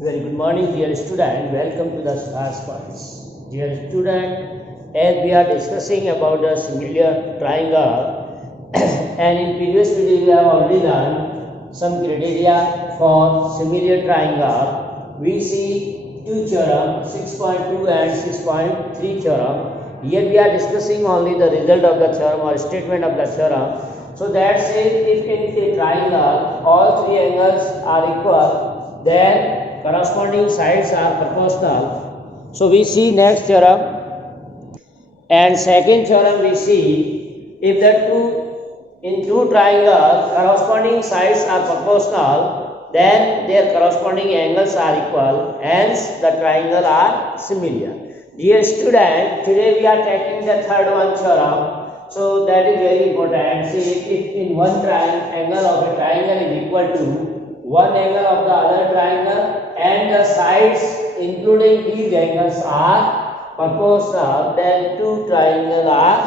Very good morning, dear student. Welcome to the class points. Dear student, as we are discussing about the similar triangle, and in previous video we have already learned some criteria for similar triangle. We see two theorem, 6.2 and 6.3 theorem. Here we are discussing only the result of the theorem or statement of the theorem. So that says if in a triangle all three angles are equal, then corresponding sides are proportional. So we see next theorem, and second theorem we see if the two triangles corresponding sides are proportional, then their corresponding angles are equal, hence the triangle are similar. Dear student, today we are taking the third one theorem. So that is very important. See, if in one angle of a triangle is equal to one angle of the other triangle and the sides including these angles are proportional, then two triangles are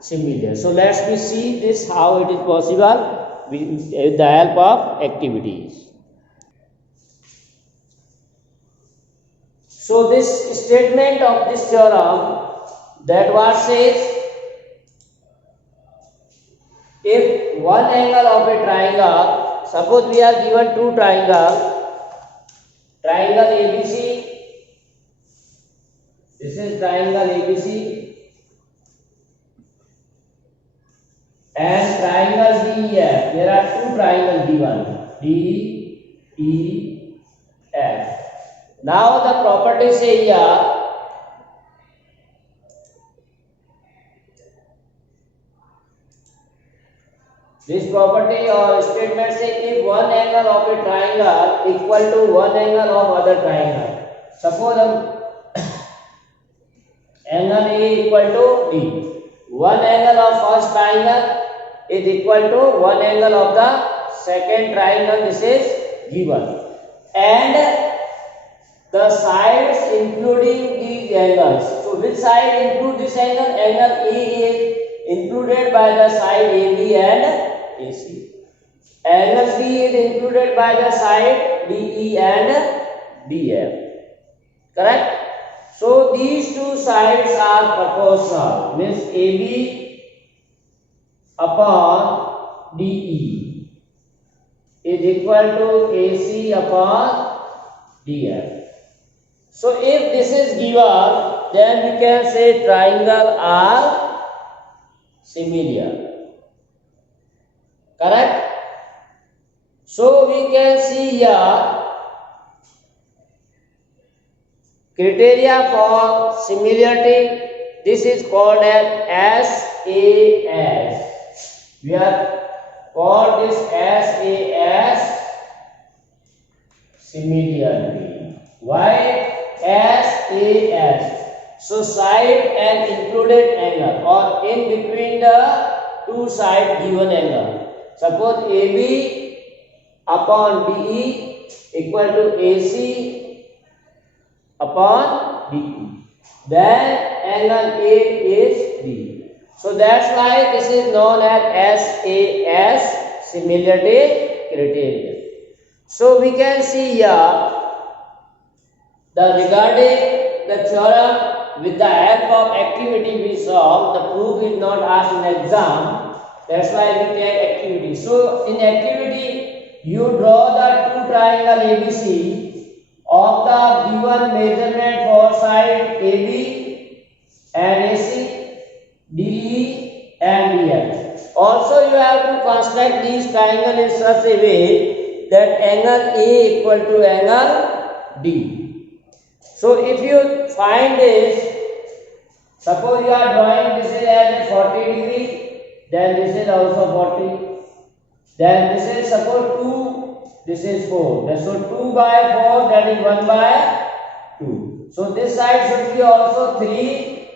similar. So let's see this how it is possible with the help of activities. So this statement of this theorem, that what says, if one angle of a triangle, suppose we are given two triangle ABC, this is triangle ABC, and triangle DEF. There are two triangles given, DEF. Now the property say here, this property or statement say if one angle of a triangle equal to one angle of other triangle. Suppose angle A equal to B. One angle of first triangle is equal to one angle of the second triangle. This is given. And the sides including these angles. So which side include this angle? Angle A is included by the side AB and AC. Angle B is included by the side DE and DF. Correct? So these two sides are proportional. Means AB upon DE is equal to AC upon DF. So if this is given, then we can say triangle are similar. Correct? So we can see here criteria for similarity. This is called as SAS. We have called this SAS similarity. Why SAS? So side and included angle, or in between the two side given angle. Suppose AB upon DE equal to AC upon DE. Then angle A is D. So that's why this is known as SAS similarity criterion. So we can see here regarding the theorem with the help of activity we solve. The proof is not asked in exam. That's why we take activity. So in activity, you draw the two triangle ABC of the given measurement for side AB and AC, DE and DF. Also you have to construct these triangles in such a way that angle A equal to angle D. So if you find this, suppose you are drawing this is as a 40 degree, then this is also 40. Then this is suppose 2, this is 4. So 2 by 4, that is 1 by 2. So this side should be also 3,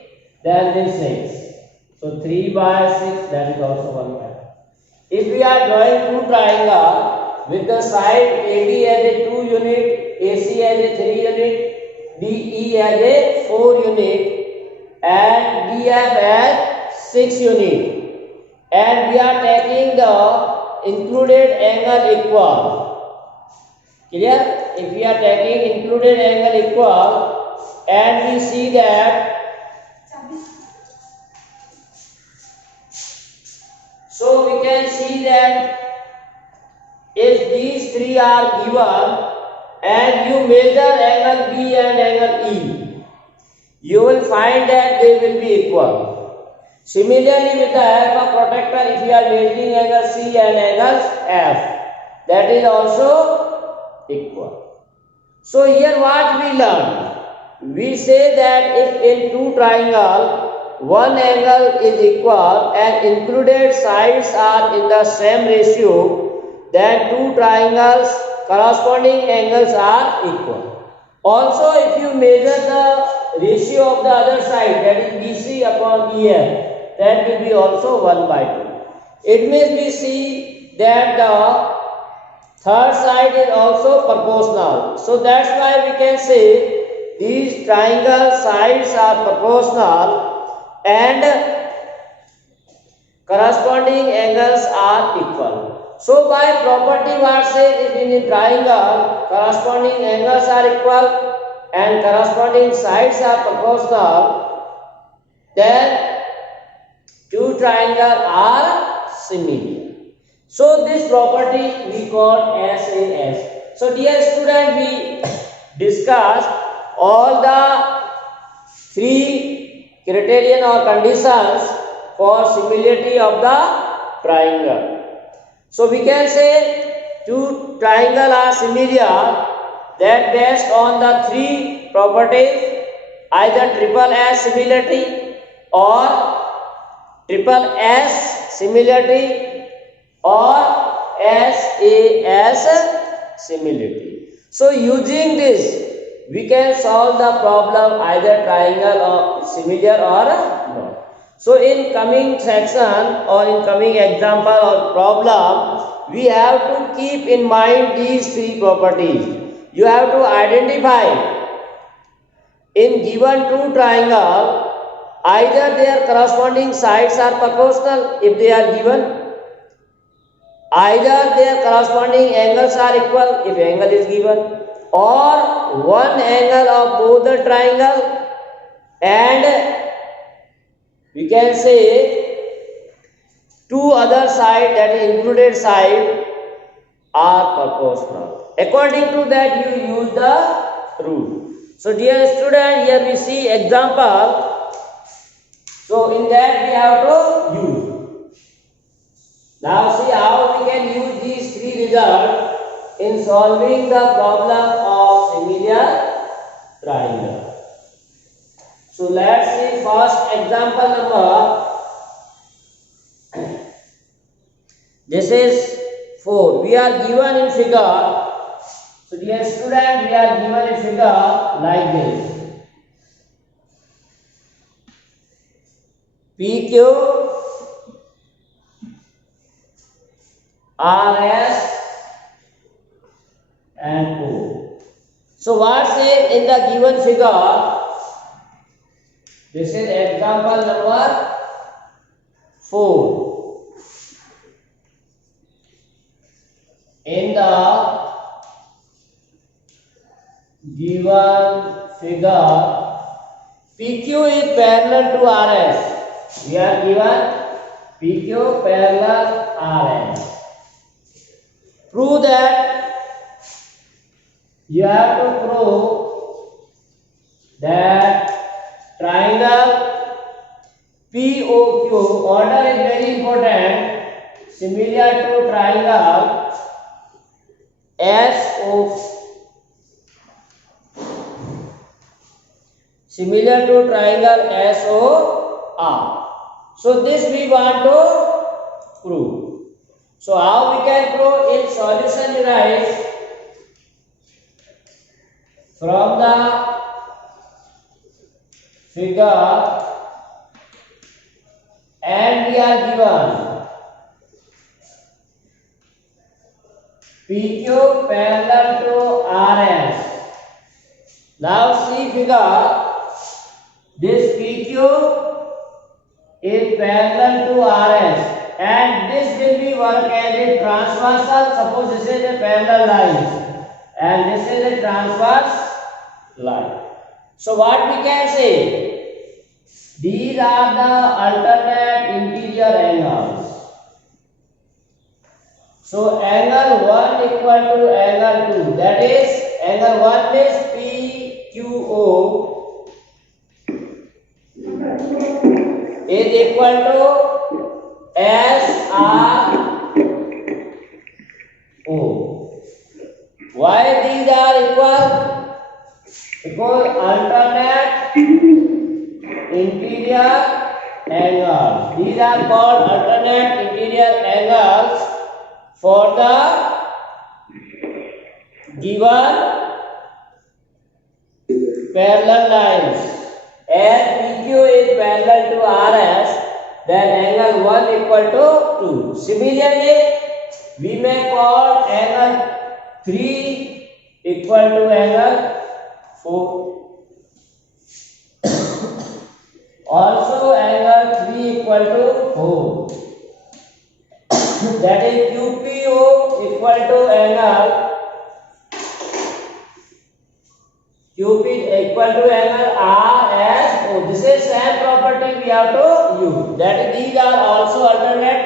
then this 6. So 3 by 6, that is also 1 by 2. If we are drawing two triangles with the side AB as a 2 unit, AC as a 3 unit, DE as a 4 unit, and DF as 6 unit, and we are taking the included angle equal, Clear? If we are taking included angle equal and we see that, so we can see that if these three are given and you measure angle B and angle E, you will find that they will be equal. Similarly, with the help of protractor, if we are measuring angle C and angle F, that is also equal. So here what we learn? We say that if in two triangle one angle is equal and included sides are in the same ratio, then two triangles corresponding angles are equal. Also, if you measure the ratio of the other side, that is BC upon EF, that will be also 1 by 2. It means we see that the third side is also proportional. So that's why we can say these triangle sides are proportional and corresponding angles are equal. So by property what says, if in a triangle corresponding angles are equal and corresponding sides are proportional, then two triangles are similar. So this property we call SAS. So dear student, we discussed all the three criterion or conditions for similarity of the triangle. So we can say two triangles are similar that based on the three properties, either triple S similarity or triple S similarity or SAS similarity. So using this, we can solve the problem either triangle or similar or not. So in coming section or in coming example or problem, we have to keep in mind these three properties. You have to identify in given two triangle, either their corresponding sides are proportional if they are given, either their corresponding angles are equal if angle is given, or one angle of both the triangle and we can say two other side, that is included side, are proportional. According to that you use the rule. So dear student, here we see example. So in that we have to use. Now see how we can use these three results in solving the problem of similar triangle. So let's see first example number. This is 4. We are given in figure. So dear student, we are given in figure like this. PQ, RS and O. So what says in the given figure? This is example number 4. In the given figure, PQ is parallel to RS. We are given PQ parallel RS. Prove that. You have to prove that triangle POQ, order is very important, similar to triangle SO, similar to triangle SOR. So this we want to prove. So how we can prove? In solution you write from the figure and we are given PQ parallel to RS. Now see figure. This PQ is parallel to RS and this will be work as a transversal. Suppose this is a parallel line and this is a transverse line. So what we can say? These are the alternate interior angles. So angle 1 equal to angle 2. That is, angle 1 is PQO is equal to SRO. Why these are equal? Because alternate interior angles. These are called alternate interior angles for the given parallel lines. As PQ is parallel to RS, then angle 1 equal to 2. Similarly, we may call angle 3 equal to angle 4. Also angle 3 equal to 4. That is QPO equal to angle QP equal to angle RSO. This is same property we have to use. That is, these are also alternate.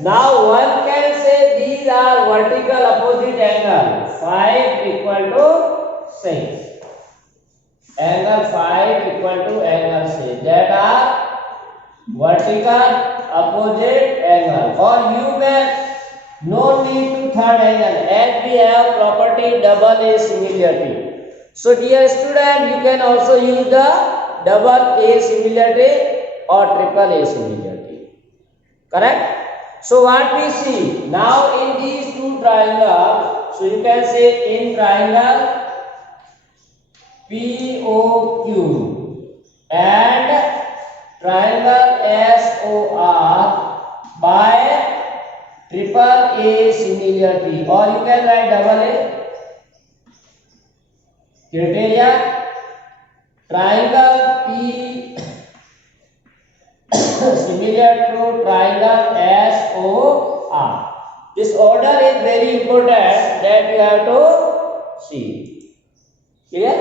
Now one can say these are vertical opposite angle. 5 equal to 6. Angle 5 equal to angle 6. That are vertical opposite angle. Or you may no need to third angle, as we have property double A similarity. So dear student, you can also use the double A similarity or triple A similarity. Correct? So what we see now in these two triangles, so you can say in triangle POQ and triangle SOR by triple A similarity, or you can write double A. Criteria: triangle P similar to triangle SOR. This order is very important that you have to see. Clear?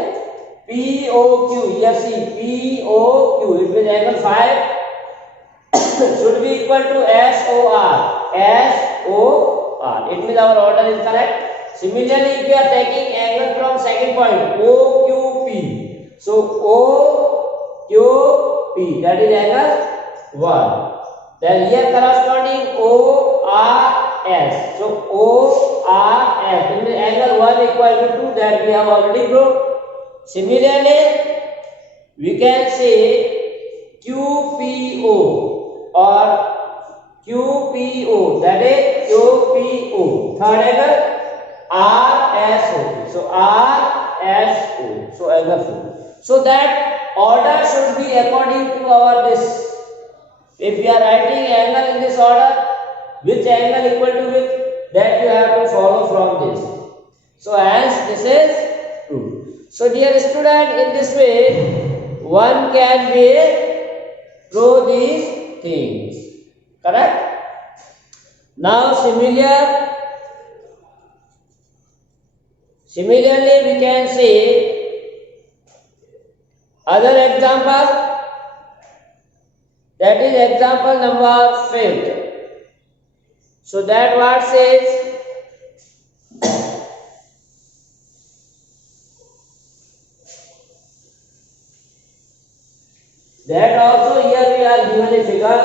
POQ, here see POQ, it means angle 5 should be equal to SOR. SOR, it means our order is correct. Similarly, if you are taking angle from second point OQP, so OQP, that is angle 1. Then here corresponding ORS, so ORS, it means angle 1 equal to 2, that we have already proved. Similarly, we can say QPO or QPO, that is QPO, third angle RSO, so RSO, so angle 4. So that order should be according to our this. If we are writing angle in this order, which angle equal to which, that you have to follow from this. So hence this is true. So dear student, in this way one can be through these things. Correct? Now similarly we can say other example, that is example number 5. So that what says, that also here we are given a figure.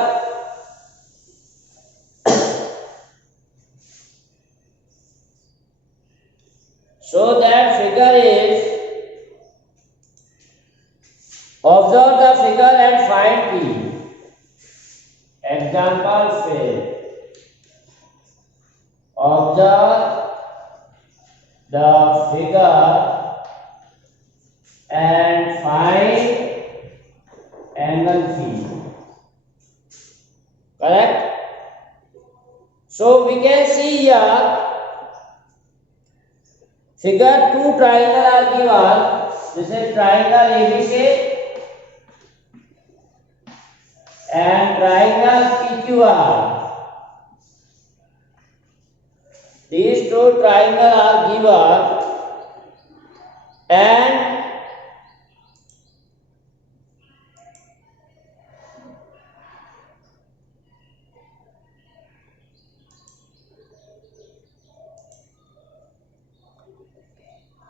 So that figure is, observe the figure and find P. Example 5. Observe the figure and find angle P. Correct? So we can see here figure two triangle are given. This is triangle ABC and triangle PQR. These two triangles are given and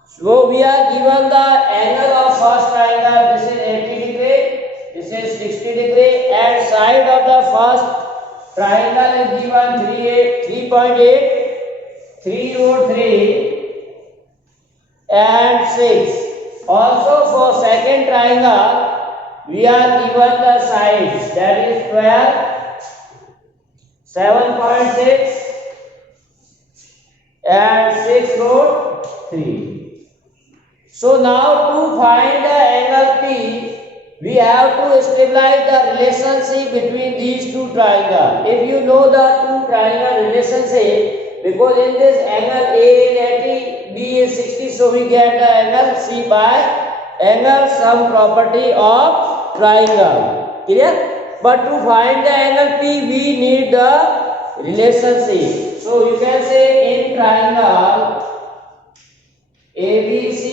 so we are given the angle of first triangle. This is 80 degree, this is 60 degree, and side of the first triangle is given 3.8, 303 and 6. Also for second triangle we are given the sides, that is 12, 7.6 and 6/3. So now to find the angle P, we have to establish the relationship between these two triangles. If you know the two triangle relationship, because in this angle A is 80, B is 60, so we get the angle C by angle sum property of triangle. Clear? But to find the angle P, we need the relationship. So you can say in triangle ABC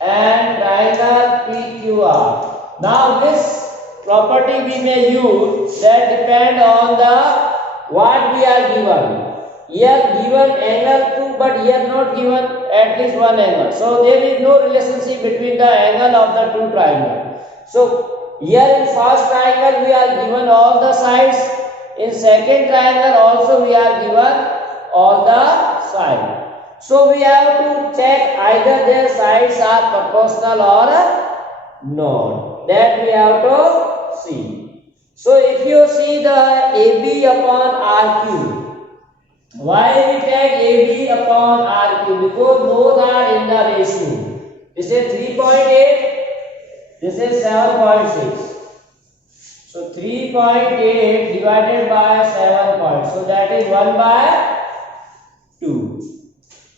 and triangle PQR. Now this property we may use that depend on the what we are given. Here given angle 2, but here not given at least one angle. So there is no relationship between the angle of the two triangles. So here in first triangle we are given all the sides. In second triangle also we are given all the sides. So we have to check either their sides are proportional or not. That we have to see. So if you see the AB upon RQ, why we take AB upon RQ? Because both are in the ratio. This is 3.8, this is 7.6. So 3.8 divided by 7. So that is 1/2.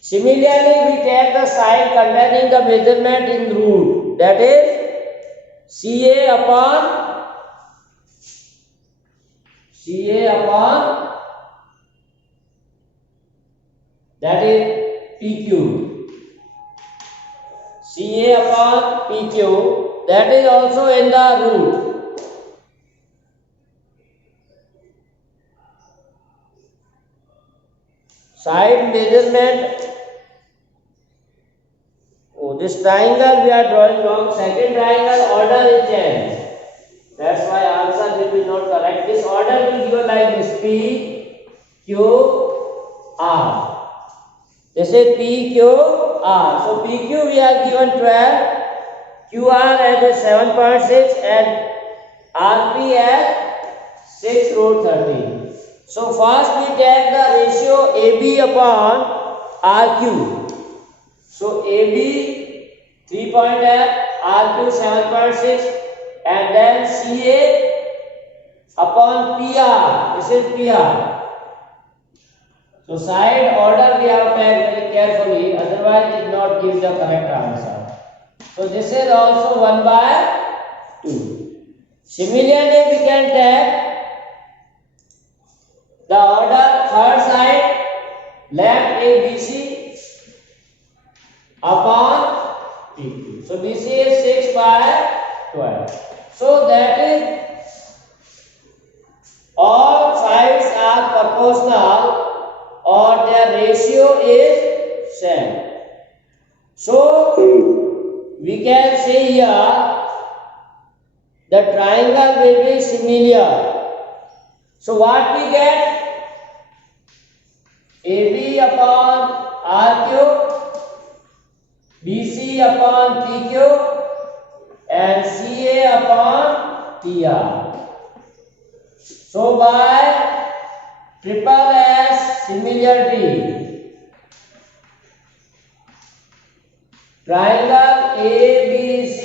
Similarly, we take the side containing the measurement in root, that is CA upon that is PQ. CA upon PQ, that is also in the root. Side measurement. Oh, this triangle we are drawing wrong. Second triangle order is changed. That's why answer will be not correct. This order will give like this: P, Q, R. This is P, Q, R. So PQ we are given 12, QR as 7.6 and RP as 6/13. So first we take the ratio AB upon RQ. So AB 3.8, RQ 7.6, and then CA upon PR. This is PR. So side order we have to take very carefully, otherwise it will not give the correct answer. So this is also 1/2. Similarly, we can take the order third side, left ABC upon PQ. So BC is 6/12. So that is all sides are proportional or their ratio is same. So we can say here the triangle will be similar. So what we get? AB upon RQ, BC upon PQ, and CA upon PR. So by triple S similarity, triangle ABC.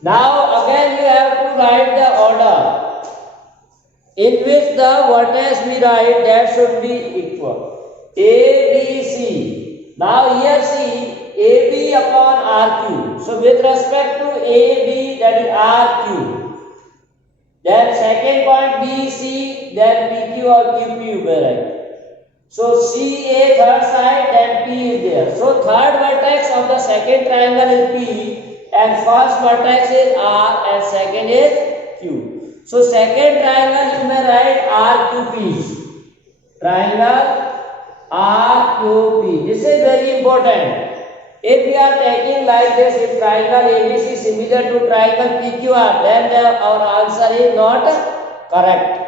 Now again you have to write the order in which the vertex we write that should be equal. ABC. Now here see AB upon RQ. So with respect to AB, that is RQ. Then second point BC, then PQ or QP you will write. So CA third side, then P is there. So third vertex of the second triangle is P, and first vertex is R, and second is Q. So second triangle you may write RQP. Triangle RQP. This is very important. If we are taking like this, if triangle ABC similar to triangle PQR, then our answer is not correct.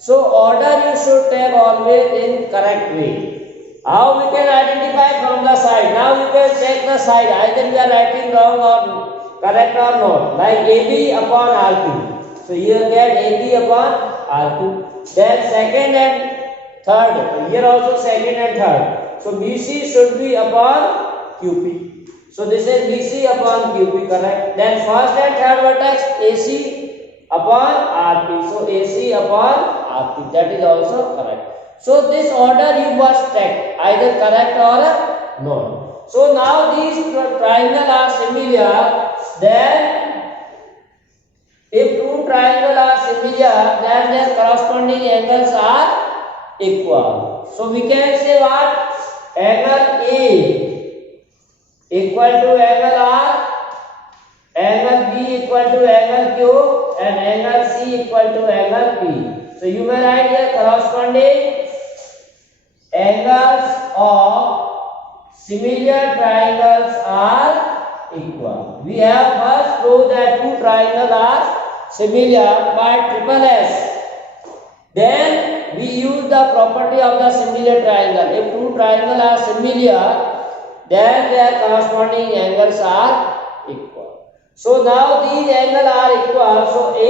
So order you should take always in correct way. How we can identify from the side? Now you can check the side. Either we are writing wrong or correct or not. Like AB upon RQ. So here get AB upon RQ. Then second and third. Here also second and third. So BC should be upon QP. So this is BC upon QP, correct. Then first and third vertex AC upon RP. So AC upon RP. That is also correct. So this order you must take either correct or not. So now these triangles are similar. Then if two triangles are similar, then their corresponding angles are equal. So we can say what? Angle A equal to angle R, angle B equal to angle Q, and angle C equal to angle P. So you may write here corresponding angles of similar triangles are equal. We have first proved that two triangles are similar by triple S. Then we use the property of the similar triangle. If two triangles are similar, then their corresponding angles are equal. So now these angles are equal. So A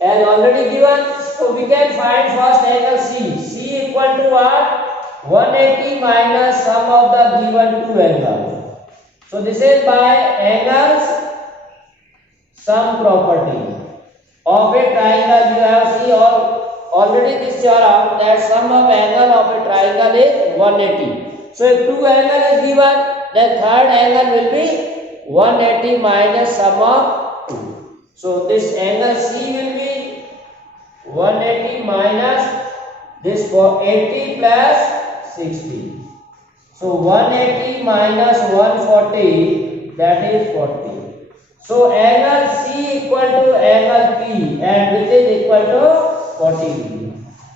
is already given. So we can find first angle C. C equal to what? 180 minus sum of the given two angles. So this is by angles sum property of a triangle. You have seen already this theorem that sum of angle of a triangle is 180. So if two angle is given, then third angle will be 180 minus sum of 2. So this angle C will be 180 minus this for 80 plus 60. So 180 minus 140, that is 40. So angle C equal to angle P, and which is equal to 40 degree.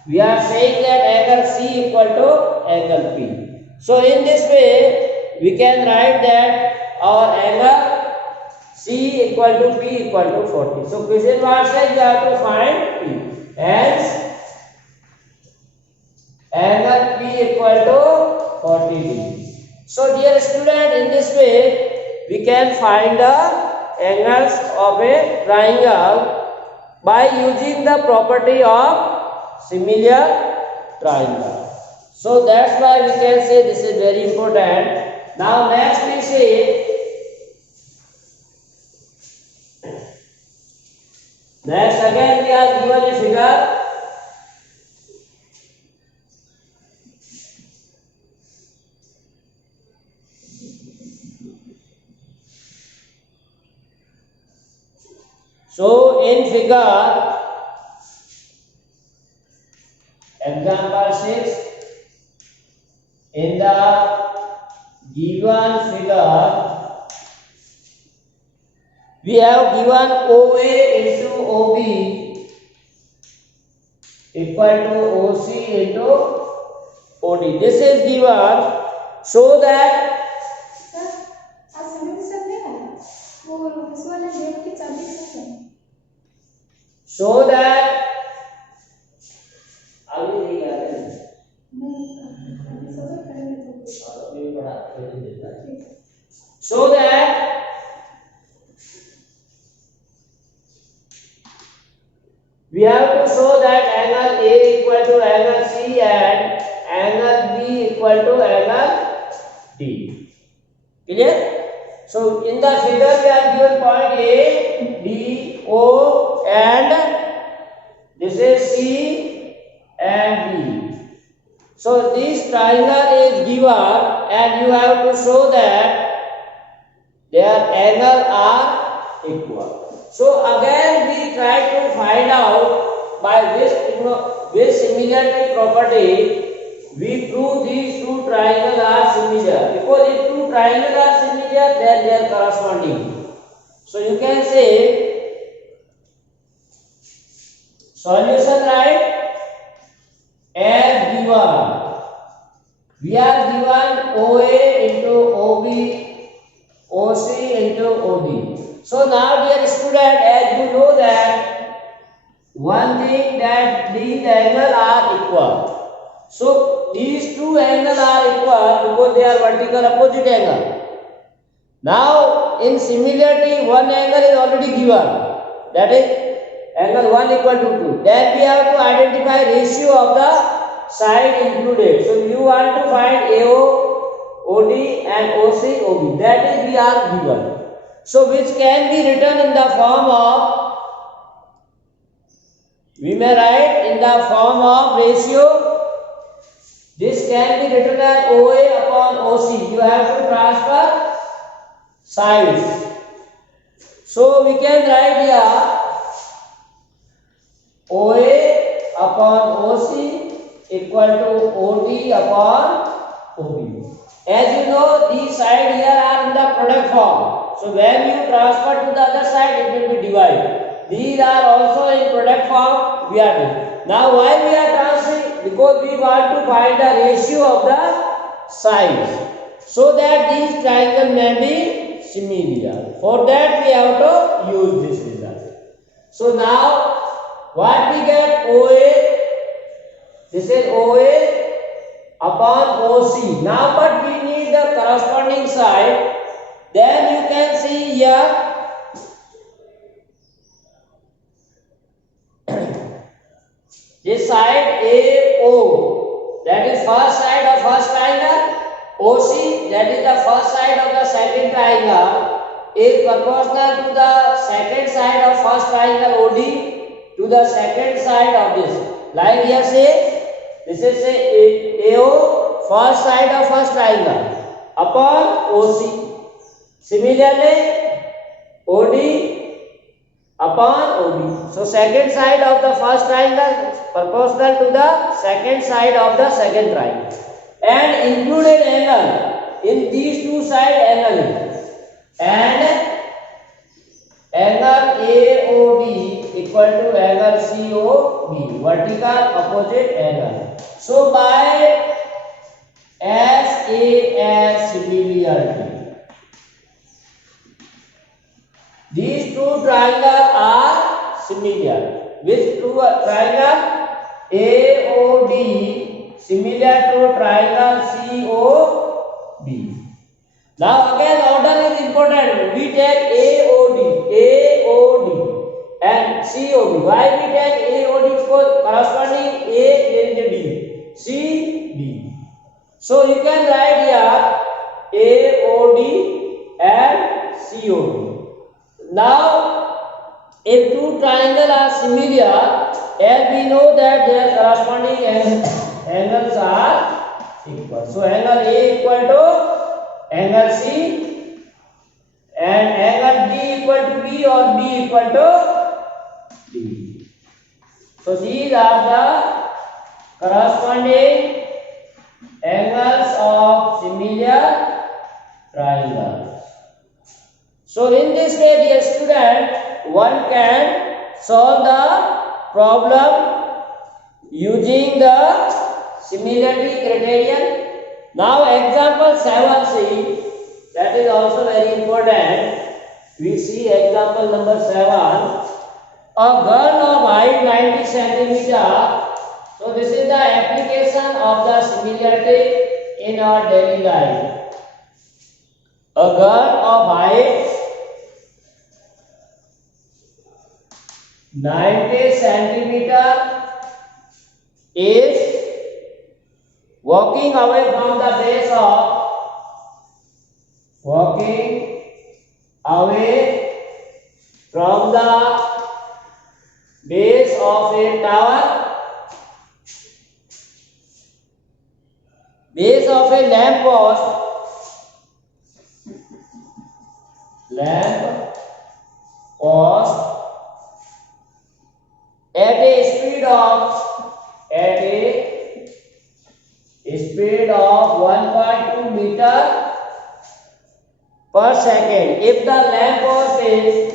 We are saying that angle C equal to angle P. So in this way, we can write that our angle C equal to P equal to 40. So question mark says you have to find P. Hence, angle P equal to 40 degree. So dear student, in this way, we can find the angles of a triangle by using the property of similar triangle. So that's why we can say this is very important. Now next we say, next again we are given a figure. So in figure, example 6, in the given figure, we have given OA into OB equal to OC into OD. This is given so that so that we have to show that angle A equal to angle C and angle B equal to angle D. Clear? So in the figure we are given point A, B, O, and this is C and D. So this triangle is given, and you have to show that their angles are equal. So again we try to find out by which similarity property, we prove these two triangles are similar. Because if two triangles are similar, then they are corresponding. So you can say solution, right? As given, we are given OA into OB, OC into OD. So now dear student, as you know that one thing that these angles are equal. So these two angles are equal because they are vertical opposite angle. Now in similarity, one angle is already given, that is angle 1 equal to 2. Then we have to identify ratio of the side included. So you want to find AO, OD and OC, OB. That is we are given. So which can be written in the form of, we may write in the form of ratio. This can be written as OA upon OC. You have to transfer sides. So we can write here OA upon OC equal to OD upon OB. As you know, these sides here are in the product form. So when you transfer to the other side, it will be divided. These are also in product form. We are doing. Now why we are transferring? Because we want to find the ratio of the sides, so that these triangles may be similar. For that we have to use this result. So now what we get? OA, this is OA upon OC. Now but we need the corresponding side. Then you can see here this side AO, that is first side of first triangle. OC, that is the first side of the second triangle, is proportional to the second side of first triangle OD to the second side of this. Like here say, this is say AO, first side of first triangle upon OC. Similarly, OD upon OB. So second side of the first triangle proportional to the second side of the second triangle. And included angle in these two side angle, and angle AOD equal to angle COB, vertical opposite angle. So by SAS similarity, these two triangles are similar. Which two triangle? AOD similar to triangle COB. Now again order is important. We take AOD and COB. Why we take AOD? Because corresponding A there is a D. C, D. So you can write here AOD and COB. Now if two triangles are similar, as we know that their corresponding angles are equal. So angle A equal to angle C and angle D equal to B or B equal to D. So these are the corresponding angles of similar triangles. So in this way, dear student, one can solve the problem using the similarity criterion. Now example 7c, that is also very important. We see example number 7. A girl of height 90 centimeter. So this is the application of the similarity in our daily life. A girl of height 90 centimeter is walking away from the base of a tower, base of a lamp post at a speed of at a speed of 1.2 meter per second. If the lamp post is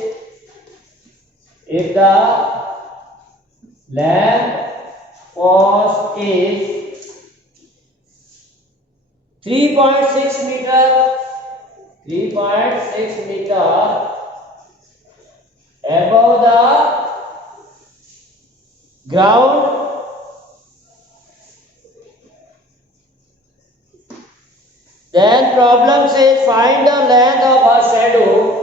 3.6 meter above the ground, then problem says find the length of a shadow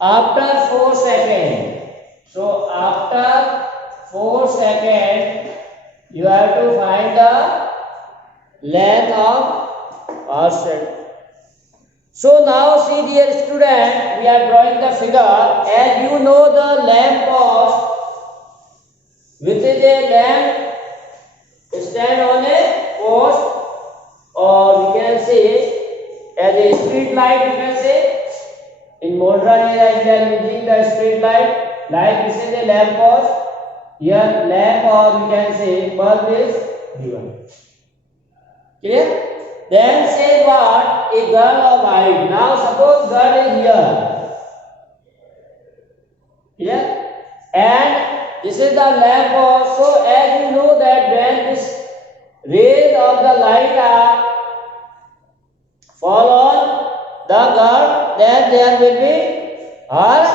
after 4 seconds. So after 4 seconds you have to find the length of our shadow. So now see dear student, we are drawing the figure. As you know, the lamp post, which is a lamp stand on a post, or we can say as a street light, you can say. In modern era we are using the street light. Like this is a lamp post. Here lamp, or we can say bulb is given. Clear? Then say what? A girl of height. Now suppose girl is here. Clear? And this is the lamp post. So as you know that when this rays of the light are fall on the girl, then there will be her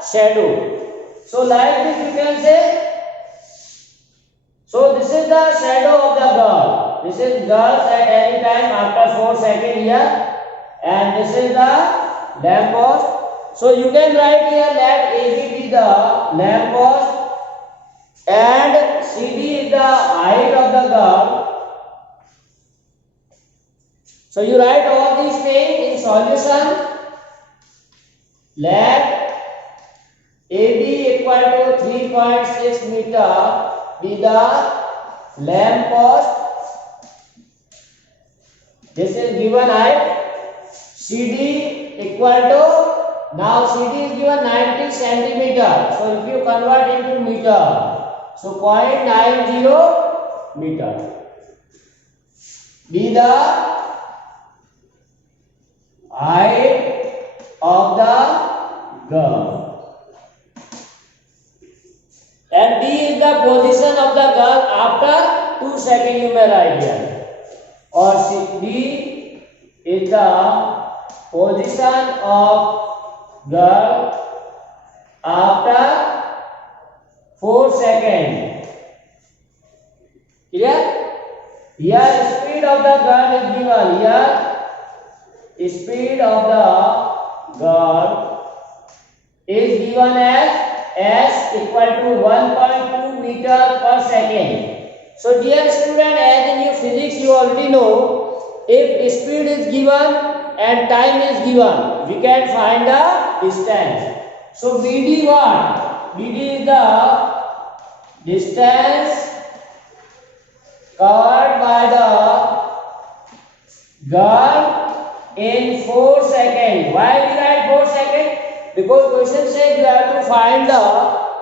shadow. So like this you can say. So this is the shadow of the girl. This is girls at any time after 4 seconds here, and this is the lamp post. So you can write here that AB is the lamp post and CD is the height of the girl. So you write all these things in solution. Let AB equal to 3.6 meter be the lamp post. This is given height. CD equal to, now CD is given 90 centimeter. So if you convert into meter, so 0.90 meter be the height of the girl. And D is the position of the girl after 2 seconds, you may write here. Or D is the position of girl after 4 seconds. Clear? Here speed of the girl is given. Here speed of the girl is given as s equal to 1.2 meter per second. So dear student, as in your physics you already know, if speed is given and time is given, we can find the distance. So BD what? BD is the distance covered by the girl in 4 seconds. Why we write 4 seconds? Because question says you have to find the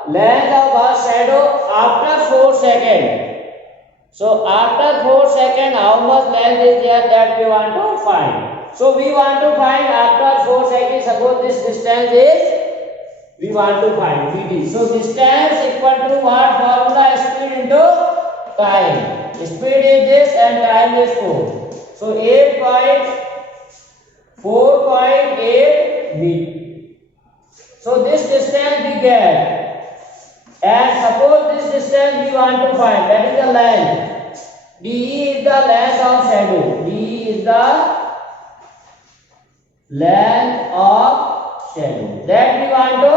length of a shadow after 4 seconds. So after 4 seconds, how much length is there that we want to find? So we want to find after 4 seconds. Suppose this distance is, we want to find VD. So distance equal to what formula? Speed into time. Speed is this and time is 4. So 4.8 meter. So this distance we get, and suppose this distance we want to find, that is the length. DE is the length of shadow. DE is the length of shadow that we want to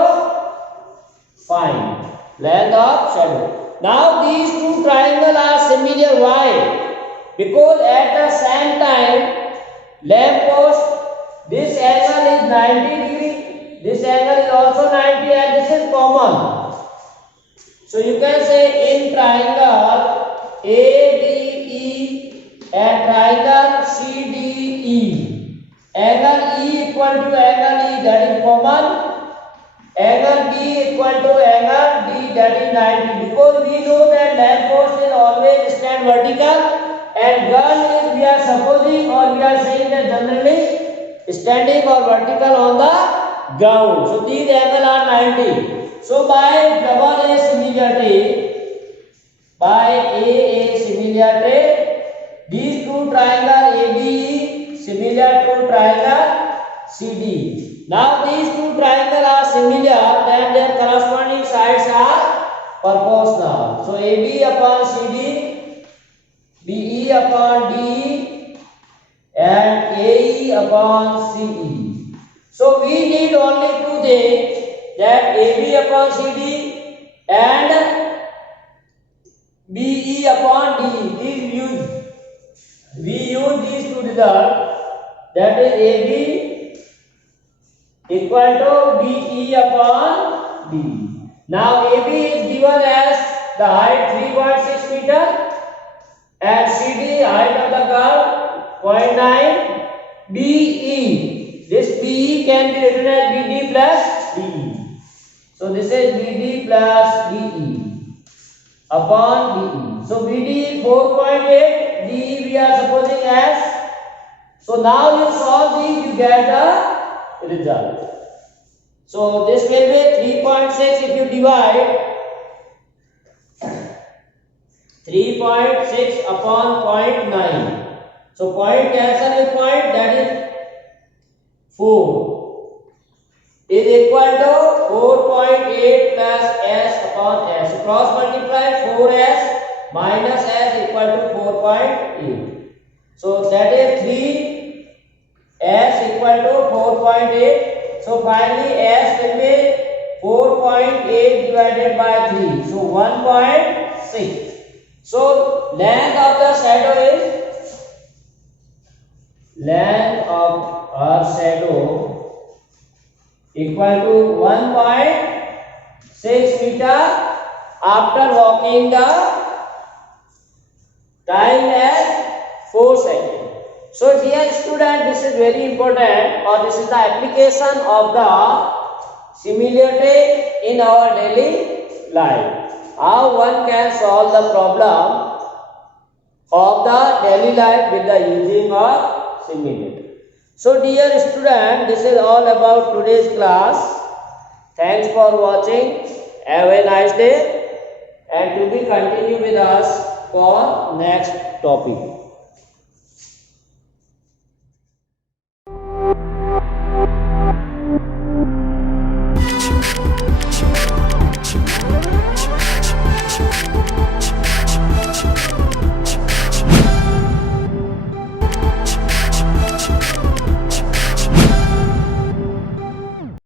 find. Length of shadow. Now these two triangles are similar. Why? Because at the same time, lamp post, this angle is 90 degree. This angle is also 90 and this is common. So you can say in triangle ADE and triangle CDE, angle E equal to angle E, that is common. Angle B equal to angle D, that is 90. Because we know that lamp post is always stand vertical, and girl is, we are supposing or we are saying that generally standing or vertical on the ground. So these angles are 90. So by double A similarity, these two triangle ABE similar to triangle CD. Now these two triangles are similar, then their corresponding sides are proportional. So AB upon CD, BE upon DE, and AE upon CE. So we need only two things, that AB upon CD and BE upon DE. We use these two results, that is AB equal to BE upon DE. Now AB is given as the height 3.6 meter and CD height of the curve 0.9. BE, this BE can be written as BD plus DE. So this is BD plus DE upon DE. So BD is 4.8, DE we are supposing as. So now you solve these, you get the result. So this will be 3.6 if you divide 3.6 upon 0.9. So point cancel with point, that is 4 is equal to 4.8 plus s upon s. So cross multiply 4s minus s equal to 4.8. So that is 3s equal to 4.8. So finally s will be 4.8 divided by 3. So 1.6. So length of the shadow equal to 1.6 meter after walking the time as 4 seconds. So dear student, this is very important, or this is the application of the similarity in our daily life. How one can solve the problem of the daily life with the using of similarity. So dear student, this is all about today's class. Thanks for watching. Have a nice day, and to be continue with us for next topic.